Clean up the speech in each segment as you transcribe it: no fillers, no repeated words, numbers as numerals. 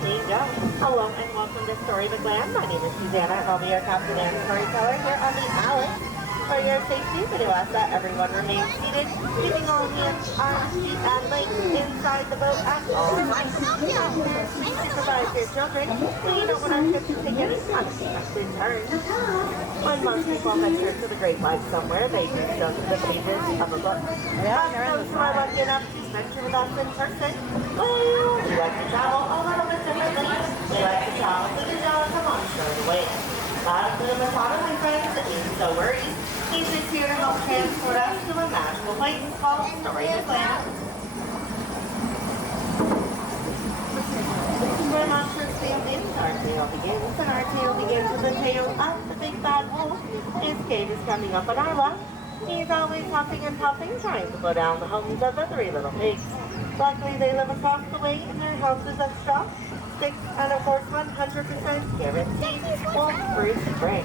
we go. Hello and welcome to Storybook Land. My name is Susanna and I'll be your captain and storyteller here on the island. For your safety, we do ask that everyone remains seated, keeping all hands, arms, feet, and legs inside the boat at all times. Please supervise your children so you don't want our ship to take any unexpected turns. When most people venture to the Great Lakes somewhere, they do so through the pages of a book. But those who are lucky enough to venture with us in person, well, we like to travel a little bit differently. We like to travel to the John Monstro the Whale. Not a Matata, my friends, that means so worried. He's just here to help transport us to a magical place called Storybook Land. Where monsters stand in, our tale begins, and our tale begins with the tale of the big bad wolf. His cave is coming up on our left. He's always huffing and puffing, trying to blow down the homes of the three little pigs. Luckily, they live across the way in their houses of straw, sticks, and of course 100% guaranteed wolf-proof spring.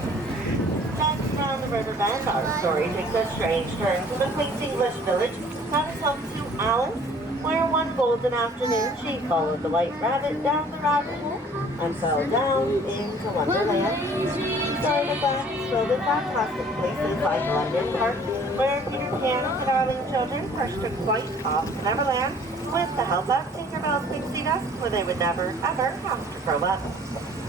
Next, around the river bend, our story takes a strange turn to the quaint English village that is home to Alice, where one golden afternoon she followed the white rabbit down the rabbit hole and fell down into Wonderland. Storybook Land is filled with fantastic places like London Park, where Peter Pan and the darling children first took flight off to Neverland with the help of Tinkerbell's pixie dust, where they would never, ever have to grow up.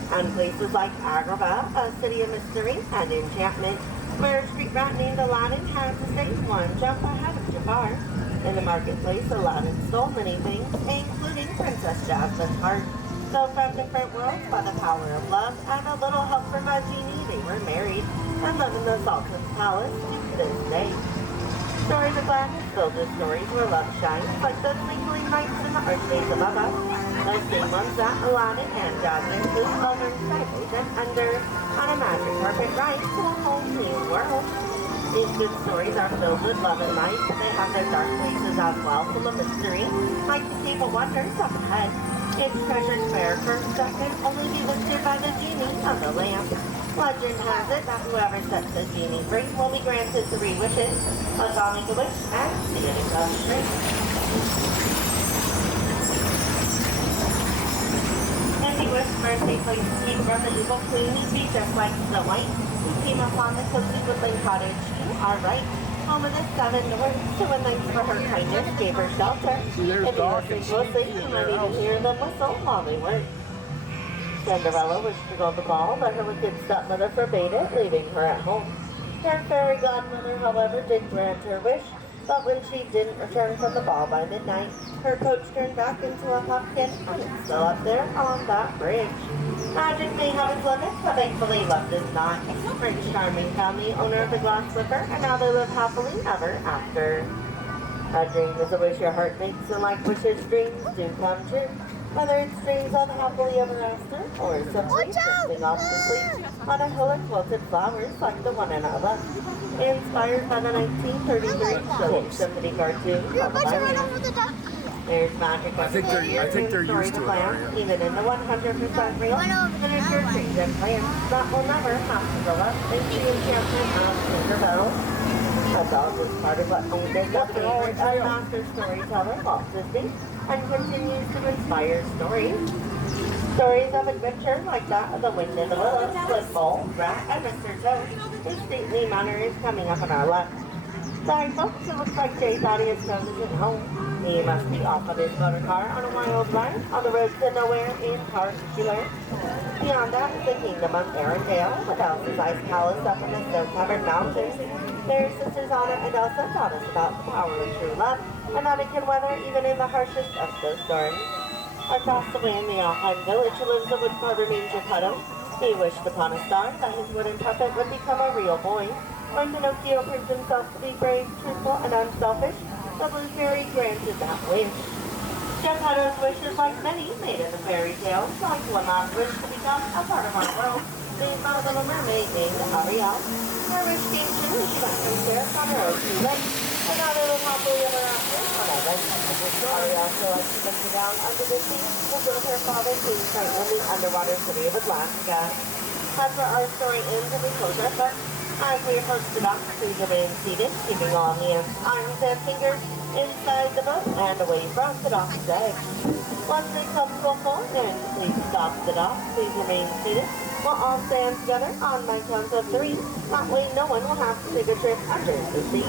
And places like Agrabah, a city of mystery and enchantment, where a street rat named Aladdin had to stay one jump ahead of Jafar. In the marketplace, Aladdin stole many things, including Princess Jasmine's heart. So from different worlds, by the power of love and a little help from a genie, they were married and live in the Sultan's palace to this day. Storybook Land is filled with stories where love shines, like the twinkling lights in the archways above us. Those same ones that Aladdin and Jasmine flew over sideways and under on a magic carpet ride to a whole new world. These good stories are filled with love and light. They have their dark places as well, full of mystery, like the Cave of Wonders up ahead. It's treasured fair curse that can only be lifted by the genie of the lamp. Legend has it that whoever sets the genie free will be granted 3 wishes. Let's all make a wish and see if it comes true. And he wished for a safe place to keep from the evil queen, he'd be just like Snow White, who came upon the cozy woodland cottage. You are right. Home of the 7 doors, so when thanks for her kindness gave her shelter. If you listen closely, you might even hear them whistle while they work. Cinderella wished to go to the ball, but her wicked stepmother forbade it, leaving her at home. Her fairy godmother, however, did grant her wish, but when she didn't return from the ball by midnight, her coach turned back into a pumpkin, and it's still up there on that bridge. Magic may have its limits, but thankfully love does not. Prince Charming found the owner of the glass slipper, and now they live happily ever after. A dream is a wish your heart makes, and like wishes, dreams do come true. Whether it's dreams of happily ever after, or simply drifting off to sleep on a hill of quilted flowers like the one in our left. Inspired by the 1933 children's symphony cartoon called Aladdin. There's magic everywhere. I think they're used to it already. Even in the 100% real miniature trees and plants that will never have to grow up into the enchantment of Cinderella. A dog was part of what made this a favorite of master storyteller Walt Disney and continues to inspire stories. Stories of adventure like that of the Wind in the Willow, Football, Rat, and Mr. Toad. His stately manner is coming up on our left. Sorry folks, it looks like Jay Thaddeus Jones isn't home. He must be off on his motor car on a wild ride on the road to nowhere in particular. Beyond that is the kingdom of Fairytale, with Elsa's ice palace up in the snow-covered mountains. Their sisters Anna and Elsa taught us about the power of true love and how it can weather even in the harshest of snowstorms. Across the way in the Anaheim village lives a woodcarver named Geppetto. He wished upon a star that his wooden puppet would become a real boy. When Pinocchio proved himself to be brave, truthful, and unselfish, the blue fairy granted that wish. Geppetto's wish is like many made in the fairy tales, like one last wish to become a part of our world, made by a little mermaid named Ariel. Her wish came true when she went from sheriff on her own 2 legs, and now they live happily ever after on a lake. Ariel still likes to venture down under the sea to build her father King Triton in the underwater city of Atlantica. That's where our story ends and we close our book. As we approach the dock, please remain seated, keeping all hands, arms, and fingers inside the boat and away from the dock's edge. Once they come to a point and please stop the dock, please remain seated. We'll all stand together on my count of 3. That way no one will have to take a trip under the sea.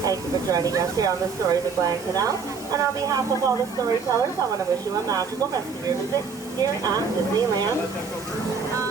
Thank you for joining us here on the Storybook Land Canal. And on behalf of all the storytellers, I want to wish you a magical rest of your visit here at Disneyland.